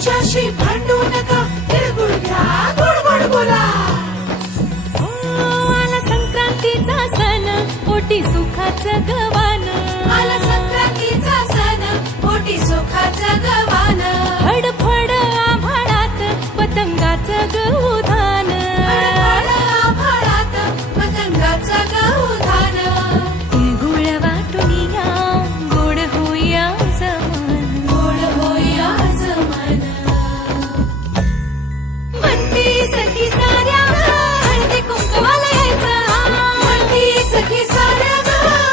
आमच्याशी भांडू नका, तिळगुळ घ्या, गोड गोड बोला. आला संक्रांतीचा सण, पोटी सुखाचं गवान. आला संक्रांतीचा सण, पोटी सुखाचं गवान. फडफड आभाळात पतंगाचं गौधान. फडफड आभाळात पतंगाचं गौधान. तिळगुळ वाटून या, गोड होईया जमान. गोड होईया जमान. म्हणती सखी साऱ्या हळदी कुंकवाला यायचं. म्हणती सखी साऱ्या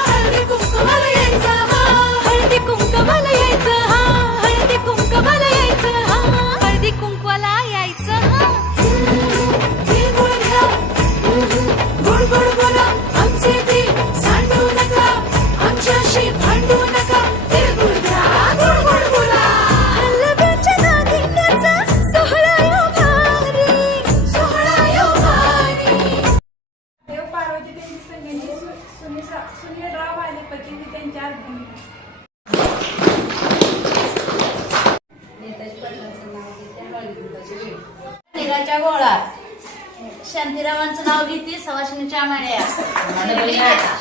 हळदी कुंकवाला यायचं. हळदी कुंकवाला यायचं. हळदी कुंकवाला यायचं. हळदी कुंकवाला यायचं. तिळगुळ घ्या, गोड गोड बोला. आमचे ते सांडू नका, आमच्याशी भांडू नका, तिळगुळ घ्या, गोड गोड बोला. हलव्याच्या नागिण्याचा सोहळा यो भारी. सोहळा यो भारी. देव पार्वती त्यांची संगीनी सुनीलराव आलेपती ही त्यांच्या आठवणी. निराच्या गोळा शांतीरावांचं नाव घेते. सवाशिनीच्या माळ्या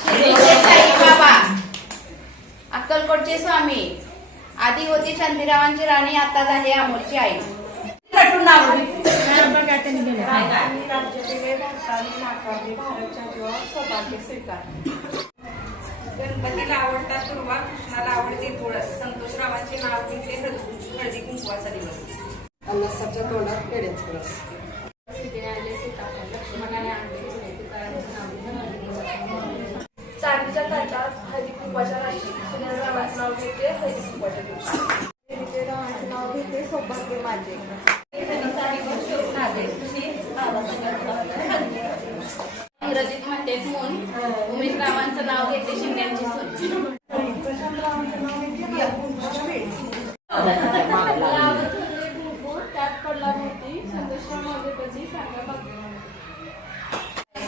शिर्डीचे साईबाबा, अक्कलकोटचे स्वामी. आधी होती शांतीरावांची राणी, आता झाली अमोलची आई. कटून नाव घेते. आणि राज्यातील भारताने नाकारले भारतच्या जीवावर सौभाग्य स्वीकार. गणपतीला आवडतात दुर्वा, कृष्णाला आवडते तुळस. संतोषरावांचे नाव घेतले हळदी कुंकवाचा दिवस. अनसाच्या तोंडात पेढ्याचा रस. चांदीच्या ताटात हळदी कुंकवाच्या राशी. सुनीलरावांचं नाव घेते हळदी कुंकवाच्या दिवशी. रावांचे नाव घेते सौभाग्य माझे. इंग्रजीत म्हणते मून. उमेश रावांचं नाव घेते शिंद्यांची सून. प्रशांतरावांचं नाव घेते हळदी कुंकवाच्या वेळी. त्यात पडला होती संतोषराव माझेपती सांगा भगवान.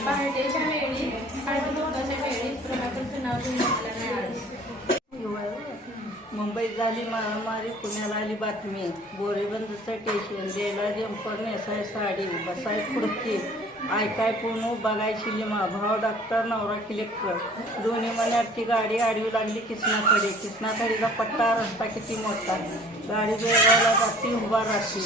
पहाटेच्या वेळी हळदी कुंकवाच्या वेळी प्रभाकरचं नाव घेऊन आपल्याला मिळाले. मुंबईत झाली महामारी, पुण्याला आली बातमी. बोरेबंदचं स्टेशन, द्यायला जंपर, नेसाय साडी, बसाय खुर्ची, ऐकाय पुणू, बघाय शिलिमा. भाव डॉक्टर, नवरा कलेक्टर. दोन्ही मण्याची गाडी आडवी लागली किसनाकडे. किसनाकडीचा पट्टा, रस्ता किती मोठा. गाडी बेळगावला जाती, उभा राहते.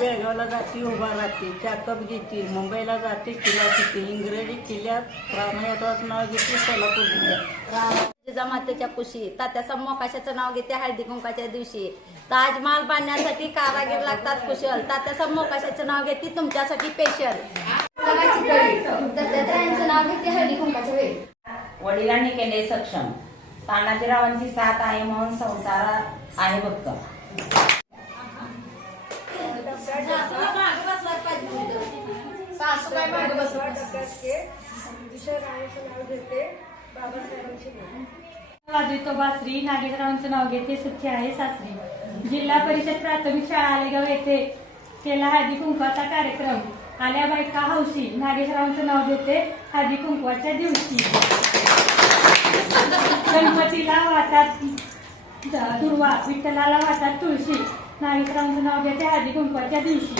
बेळगावला जाती, उभा राहते. चाकप घेते. मुंबईला जाते, किल्ला किती. इंग्रजी किल्ल्यात रामायणाचं नाव घेते, सोलापूर जिल्ह्यात. जिजामातेच्या कुशी. तात्याचा मोकाशाचं नाव घेते हळदी कुंकाच्या दिवशी. ताजमहाल बांधण्यासाठी कारागीर लागतात कुशल. तात्याचा मोकाशाचं नाव घेते तुमच्यासाठी स्पेशल. दत्तात्रयांचं नाव घेते हळदी कुंकाच्या वेळी. वडिलांनी केले सक्षम. तानाजीरावांची साथ आहे म्हणून संसार आहे भक्त. सासूबाई मागे बसवा. वाजवितोबा श्री नागेशरावांचं नाव घेते सुखी आहे सासरी. जिल्हा परिषद प्राथमिक शाळा आलेगाव येथे केला हळदी कुंकवाचा कार्यक्रम. आल्या बायका हौशी. नागेशरावांचं नाव घेते हळदी कुंकवाच्या दिवशी. गणपतीला वाटात दुर्वा, विठ्ठलाला वाटात तुळशी. नागेशरावांचं नाव घेते हळदी कुंकवाच्या दिवशी.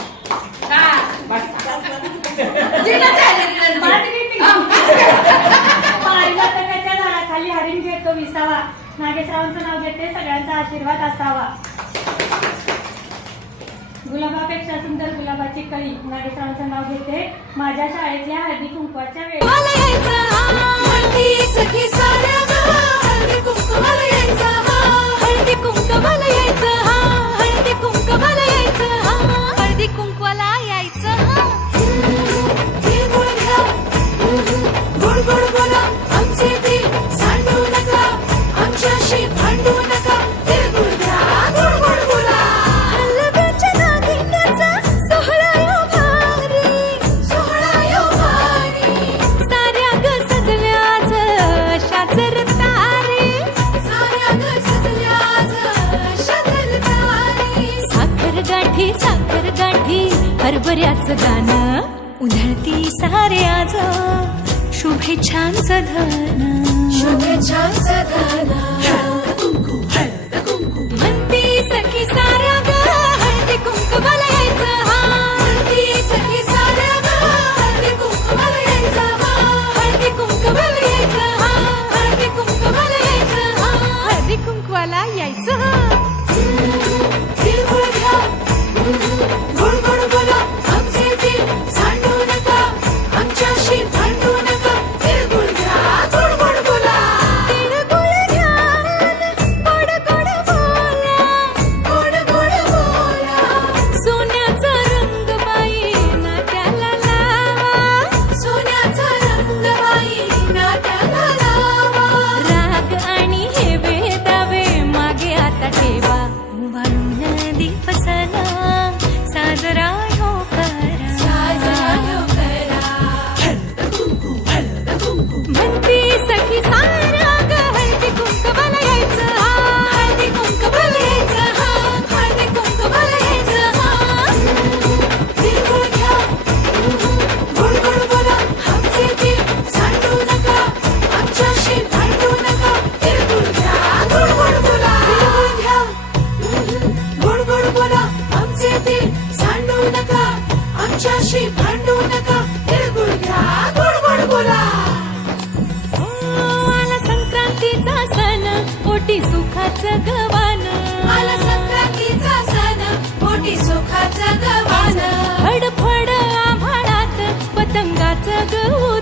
पारिजातकाच्या झाडाखाली हरिण घेतो विसावा. नागेशरावांचं नाव घेते सगळ्यांचा आशीर्वाद असावा. गुलाबापेक्षा सुंदर गुलाबाची कळी. नागेशरावांचं नाव घेते माझ्या शाळेतल्या हळदी कुंकवाच्या वेळी. म्हणती सखी साऱ्या हळदी कुंकवाला यायचं. हळदी कुंकवाला यायचं. हळदी कुंकवाला यायचं. हळदी कुंकवाला यायचं. तिळगुळ घ्या, गोड गोड बोला. आमचे ते सांडू नका, आमच्याशी भांडू नका, तिळगुळ घ्या, गोड गोड बोला. हलव्याच्या नागिण्याचा सोहळा यो भारी. सोहळा यो भारी. साऱ्या ग सजल्या आज शाजर तारे. साऱ्या ग सजल्या आज शाजर तारे. साखर गाठी हरभऱ्याचं गाणं. उधळती सारे आज शुभेच्छांचं धन. शुभेच्छांचं धन. सुखाचं गवू